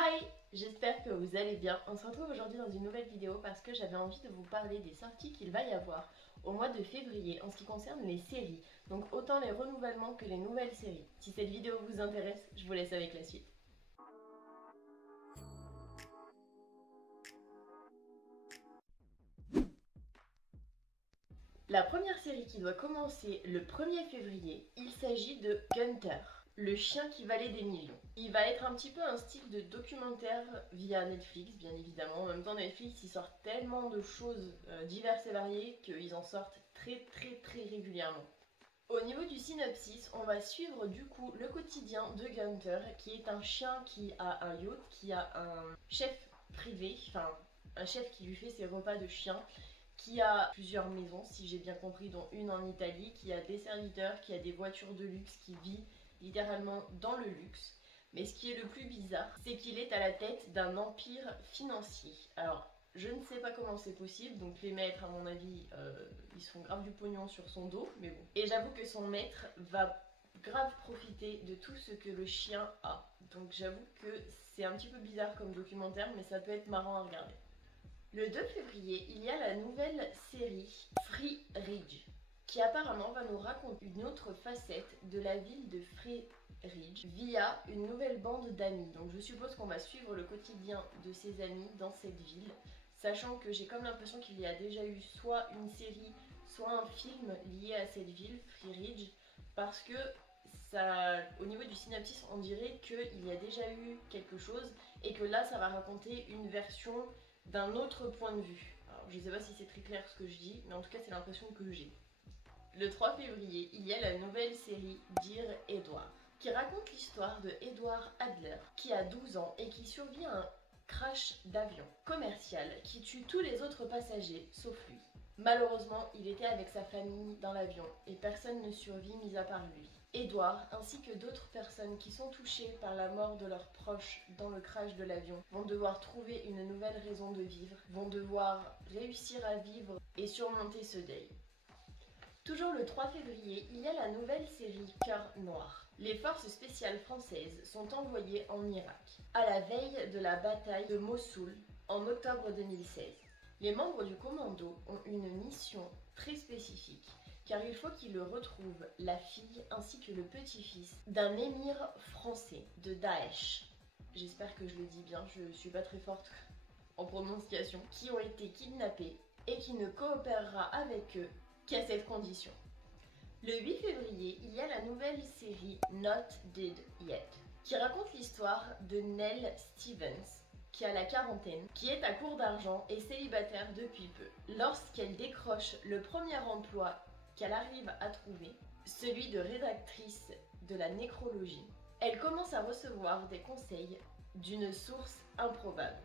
Hi, j'espère que vous allez bien. On se retrouve aujourd'hui dans une nouvelle vidéo parce que j'avais envie de vous parler des sorties qu'il va y avoir au mois de février en ce qui concerne les séries. Donc autant les renouvellements que les nouvelles séries. Si cette vidéo vous intéresse, je vous laisse avec la suite. La première série qui doit commencer le 1er février, il s'agit de Gunther, le chien qui valait des millions. Il va être un petit peu un style de documentaire via Netflix, bien évidemment. En même temps, Netflix, ils sortent tellement de choses diverses et variées qu'ils en sortent très régulièrement. Au niveau du synopsis, on va suivre du coup le quotidien de Gunther, qui est un chien qui a un yacht, qui a un chef privé, enfin un chef qui lui fait ses repas de chien, qui a plusieurs maisons, si j'ai bien compris, dont une en Italie, qui a des serviteurs, qui a des voitures de luxe, qui vit littéralement dans le luxe. Mais ce qui est le plus bizarre, c'est qu'il est à la tête d'un empire financier. Alors, je ne sais pas comment c'est possible, donc les maîtres, à mon avis, ils se font grave du pognon sur son dos, mais bon. Et j'avoue que son maître va grave profiter de tout ce que le chien a. Donc j'avoue que c'est un petit peu bizarre comme documentaire, mais ça peut être marrant à regarder. Le 2 février, il y a la nouvelle série Free Ridge, qui apparemment va nous raconter une autre facette de la ville de Free Ridge via une nouvelle bande d'amis. Donc je suppose qu'on va suivre le quotidien de ses amis dans cette ville, sachant que j'ai comme l'impression qu'il y a déjà eu soit une série, soit un film lié à cette ville, Free Ridge, parce que ça, au niveau du synopsis, on dirait qu'il y a déjà eu quelque chose et que là, ça va raconter une version d'un autre point de vue. Alors, je sais pas si c'est très clair ce que je dis, mais en tout cas, c'est l'impression que j'ai. Le 3 février, il y a la nouvelle série Dear Edward, qui raconte l'histoire de Edward Adler, qui a 12 ans et qui survit à un crash d'avion commercial qui tue tous les autres passagers sauf lui. Malheureusement, il était avec sa famille dans l'avion et personne ne survit mis à part lui. Edward, ainsi que d'autres personnes qui sont touchées par la mort de leurs proches dans le crash de l'avion, vont devoir trouver une nouvelle raison de vivre, vont devoir réussir à vivre et surmonter ce deuil. Toujours le 3 février, il y a la nouvelle série Cœur Noir. Les forces spéciales françaises sont envoyées en Irak, à la veille de la bataille de Mossoul en octobre 2016. Les membres du commando ont une mission très spécifique, car il faut qu'ils retrouvent la fille ainsi que le petit-fils d'un émir français de Daesh. J'espère que je le dis bien, je suis pas très forte en prononciation, qui ont été kidnappés et qui ne coopérera avec eux qu'à cette condition. Le 8 février, il y a la nouvelle série Not Dead Yet, qui raconte l'histoire de Nell Stevens, qui a la quarantaine, qui est à court d'argent et célibataire depuis peu. Lorsqu'elle décroche le premier emploi qu'elle arrive à trouver, celui de rédactrice de la nécrologie, elle commence à recevoir des conseils d'une source improbable.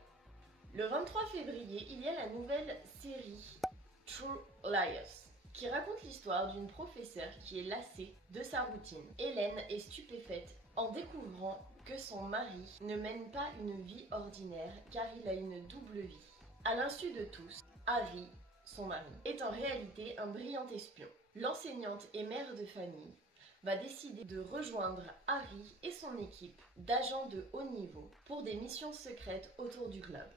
Le 23 février, il y a la nouvelle série True Liars, qui raconte l'histoire d'une professeure qui est lassée de sa routine. Hélène est stupéfaite en découvrant que son mari ne mène pas une vie ordinaire car il a une double vie. À l'insu de tous, Harry, son mari, est en réalité un brillant espion. L'enseignante et mère de famille va décider de rejoindre Harry et son équipe d'agents de haut niveau pour des missions secrètes autour du globe.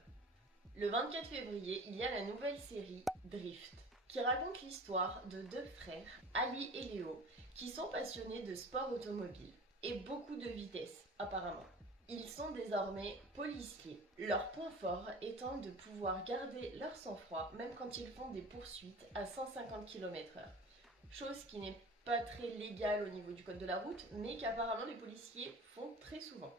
Le 24 février, il y a la nouvelle série Drift, qui raconte l'histoire de deux frères, Ali et Léo, qui sont passionnés de sport automobile et beaucoup de vitesse apparemment. Ils sont désormais policiers, leur point fort étant de pouvoir garder leur sang-froid même quand ils font des poursuites à 150 km/h, chose qui n'est pas très légale au niveau du code de la route, mais qu'apparemment les policiers font très souvent.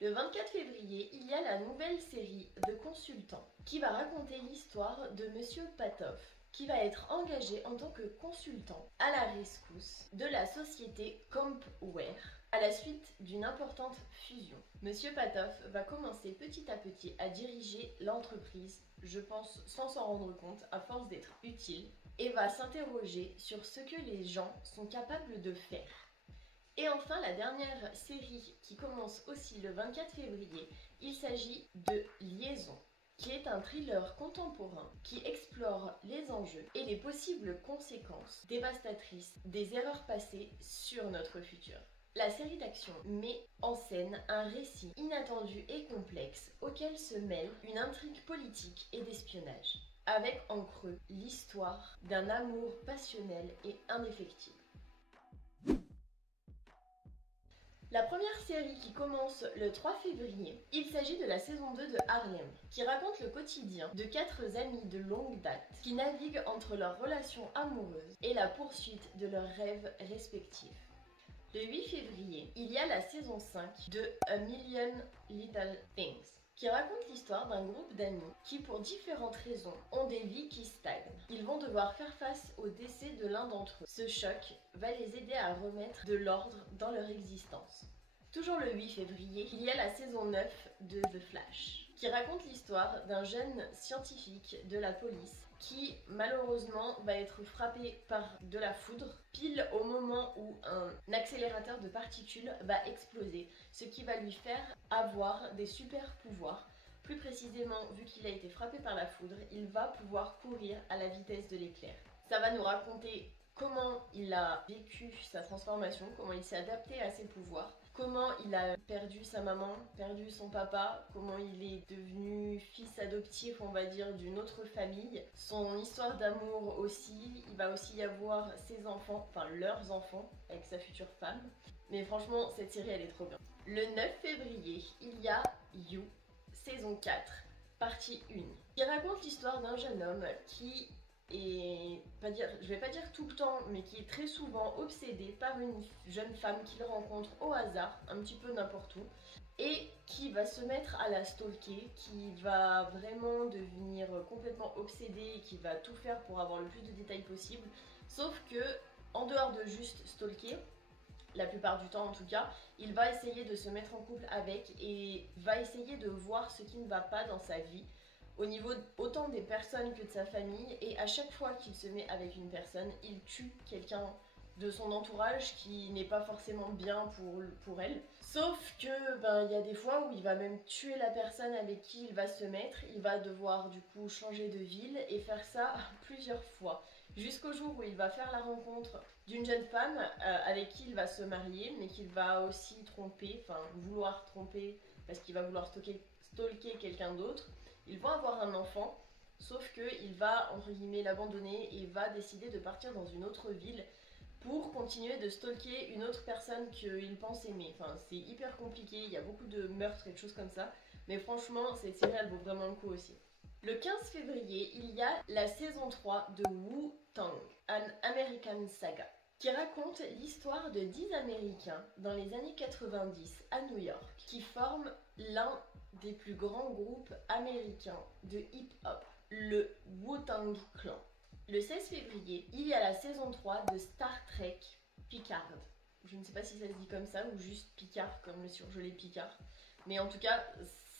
Le 24 février, il y a la nouvelle série de consultants qui va raconter l'histoire de Monsieur Patoff, qui va être engagé en tant que consultant à la rescousse de la société Compware à la suite d'une importante fusion. Monsieur Patoff va commencer petit à petit à diriger l'entreprise, je pense sans s'en rendre compte, à force d'être utile, et va s'interroger sur ce que les gens sont capables de faire. Et enfin, la dernière série qui commence aussi le 24 février, il s'agit de Liaison, qui est un thriller contemporain qui explore les enjeux et les possibles conséquences dévastatrices des erreurs passées sur notre futur. La série d'action met en scène un récit inattendu et complexe auquel se mêle une intrigue politique et d'espionnage, avec en creux l'histoire d'un amour passionnel et indéfectible. La première série qui commence le 3 février, il s'agit de la saison 2 de Harlem, qui raconte le quotidien de 4 amis de longue date qui naviguent entre leurs relations amoureuses et la poursuite de leurs rêves respectifs. Le 8 février, il y a la saison 5 de A Million Little Things, qui raconte l'histoire d'un groupe d'amis qui, pour différentes raisons, ont des vies qui stagnent. Ils vont devoir faire face au décès de l'un d'entre eux. Ce choc va les aider à remettre de l'ordre dans leur existence. Toujours le 8 février, il y a la saison 9 de The Flash, qui raconte l'histoire d'un jeune scientifique de la police qui malheureusement va être frappé par de la foudre pile au moment où un accélérateur de particules va exploser, ce qui va lui faire avoir des super pouvoirs. Plus précisément, vu qu'il a été frappé par la foudre, il va pouvoir courir à la vitesse de l'éclair. Ça va nous raconter comment il a vécu sa transformation, comment il s'est adapté à ses pouvoirs, comment il a perdu sa maman, perdu son papa, comment il est devenu fils adoptif, on va dire, d'une autre famille, son histoire d'amour aussi, il va aussi y avoir ses enfants, enfin leurs enfants, avec sa future femme. Mais franchement, cette série, elle est trop bien. Le 9 février, il y a You, saison 4, partie 1, qui raconte l'histoire d'un jeune homme qui et je vais pas dire tout le temps, mais qui est très souvent obsédé par une jeune femme qu'il rencontre au hasard, un petit peu n'importe où, et qui va se mettre à la stalker, qui va vraiment devenir complètement obsédé et qui va tout faire pour avoir le plus de détails possible, sauf que, en dehors de juste stalker, la plupart du temps en tout cas, il va essayer de se mettre en couple avec et va essayer de voir ce qui ne va pas dans sa vie, au niveau autant des personnes que de sa famille, et à chaque fois qu'il se met avec une personne, il tue quelqu'un de son entourage qui n'est pas forcément bien pour elle. Sauf que il y a des fois où il va même tuer la personne avec qui il va se mettre, il va devoir du coup changer de ville et faire ça plusieurs fois. Jusqu'au jour où il va faire la rencontre d'une jeune femme avec qui il va se marier, mais qu'il va aussi tromper, enfin vouloir tromper parce qu'il va vouloir stalker quelqu'un d'autre. Ils vont avoir un enfant, sauf qu'il va, entre guillemets, l'abandonner et va décider de partir dans une autre ville pour continuer de stalker une autre personne qu'il pense aimer. Enfin, c'est hyper compliqué, il y a beaucoup de meurtres et de choses comme ça, mais franchement, cette série, elle vaut vraiment le coup aussi. Le 15 février, il y a la saison 3 de Wu-Tang, An American Saga, qui raconte l'histoire de 10 Américains dans les années 90 à New York, qui forment l'un des plus grands groupes américains de hip-hop, le Wu-Tang Clan. Le 16 février, il y a la saison 3 de Star Trek Picard. Je ne sais pas si ça se dit comme ça ou juste Picard comme le surgelé Picard, mais en tout cas,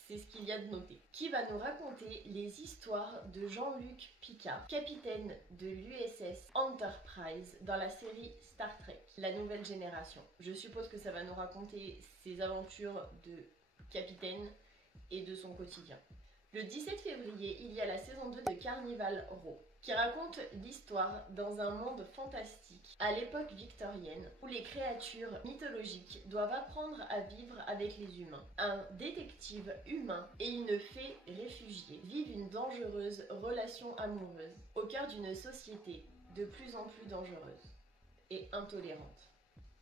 c'est ce qu'il y a de noté. Qui va nous raconter les histoires de Jean-Luc Picard, capitaine de l'USS Enterprise dans la série Star Trek, la nouvelle génération. Je suppose que ça va nous raconter ses aventures de capitaine et de son quotidien. Le 17 février, il y a la saison 2 de Carnival Row, qui raconte l'histoire dans un monde fantastique à l'époque victorienne où les créatures mythologiques doivent apprendre à vivre avec les humains. Un détective humain et une fée réfugiée vivent une dangereuse relation amoureuse au cœur d'une société de plus en plus dangereuse et intolérante.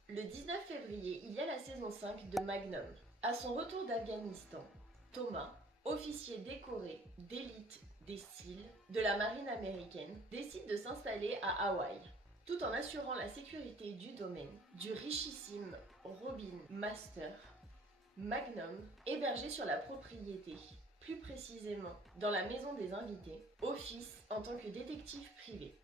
Le 19 février, il y a la saison 5 de Magnum. À son retour d'Afghanistan, Thomas, officier décoré d'élite des SEAL de la marine américaine, décide de s'installer à Hawaï, tout en assurant la sécurité du domaine du richissime Robin Master. Magnum, hébergé sur la propriété, plus précisément dans la maison des invités, office en tant que détective privé.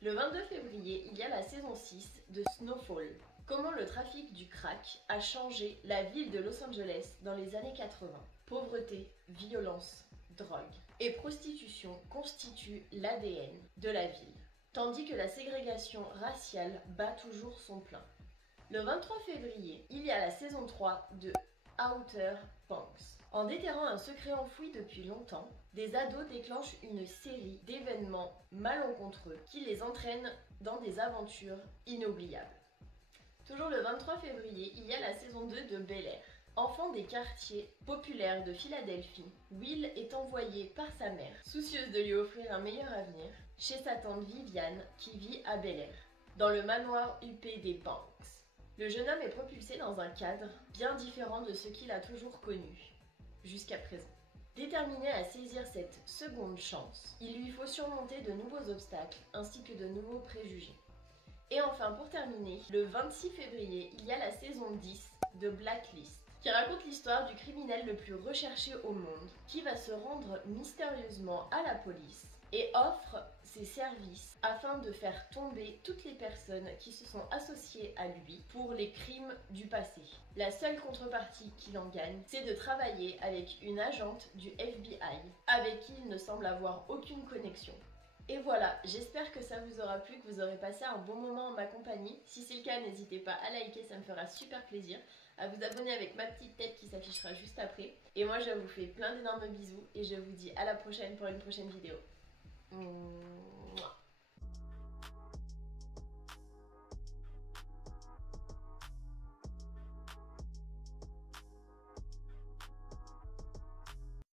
Le 22 février, il y a la saison 6 de Snowfall. Comment le trafic du crack a changé la ville de Los Angeles dans les années 80. Pauvreté, violence, drogue et prostitution constituent l'ADN de la ville, tandis que la ségrégation raciale bat toujours son plein. Le 23 février, il y a la saison 3 de Outer Banks. En déterrant un secret enfoui depuis longtemps, des ados déclenchent une série d'événements malencontreux qui les entraînent dans des aventures inoubliables. Toujours le 23 février, il y a la saison 2 de Bel-Air. Enfant des quartiers populaires de Philadelphie, Will est envoyé par sa mère, soucieuse de lui offrir un meilleur avenir, chez sa tante Viviane qui vit à Bel-Air, dans le manoir huppé des Banks. Le jeune homme est propulsé dans un cadre bien différent de ce qu'il a toujours connu, jusqu'à présent. Déterminé à saisir cette seconde chance, il lui faut surmonter de nouveaux obstacles ainsi que de nouveaux préjugés. Et enfin, pour terminer, le 26 février, il y a la saison 10 de Blacklist, qui raconte l'histoire du criminel le plus recherché au monde, qui va se rendre mystérieusement à la police et offre ses services afin de faire tomber toutes les personnes qui se sont associées à lui pour les crimes du passé. La seule contrepartie qu'il en gagne, c'est de travailler avec une agente du FBI, avec qui il ne semble avoir aucune connexion. Et voilà, j'espère que ça vous aura plu, que vous aurez passé un bon moment en ma compagnie. Si c'est le cas, n'hésitez pas à liker, ça me fera super plaisir. À vous abonner avec ma petite tête qui s'affichera juste après. Et moi, je vous fais plein d'énormes bisous et je vous dis à la prochaine pour une prochaine vidéo. Mouah.